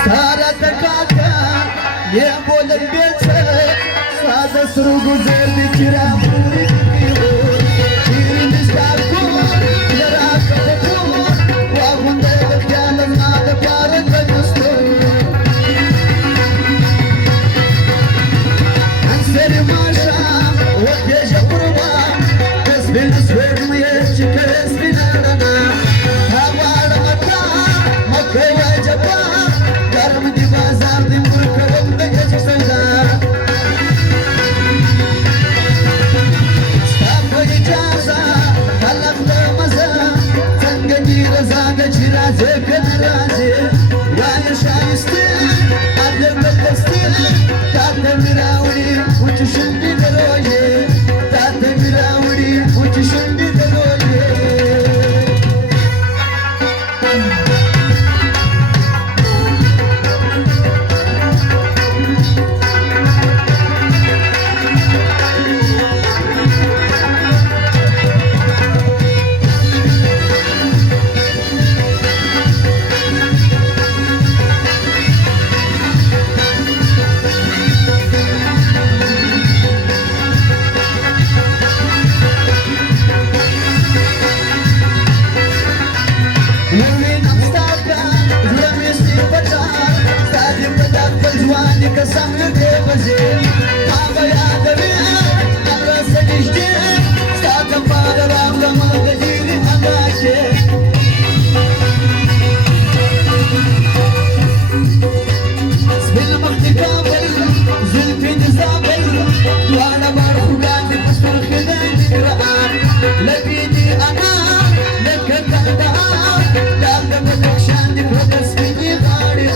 ستاره د کاکا یې بولم بیڅه ساده سترګو زر دي چې راپورې کړي چیرې مې ستا کور نه راکړه کور واغونده د خیال زما دپاره کلستو نن سرې ماښام وخېژه قربان د سپین سپوږمۍ چې کړې سپینه رڼا تا غواړم تا مه کوه جفا ګرم دي بازار دې مړ کړم د عشق سودا ستا په اجازه خلق د مزه څنګه دي رضا ده چې راځې که نه راځې وایه ښایستې ادب د دستې تا ته مې راوړي وچې شونډې د روژې تا ته مې راوړي وچې شونډې د روژې قسم دې وځي ما به یادوي هم راسه نږدې ستا دپاره راغلم د ډېرې اندازې سپین مخ دې کابل زلفې دې زابل دواړه باړخوګان دې په سرخدای دې ګران لبې دې انار لکه کندهار داغ د بدخشان دې په د سپینې غاړې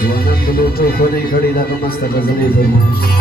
ځوانان د لوټو خولۍ کړي دغه مسته غزلې فرمایش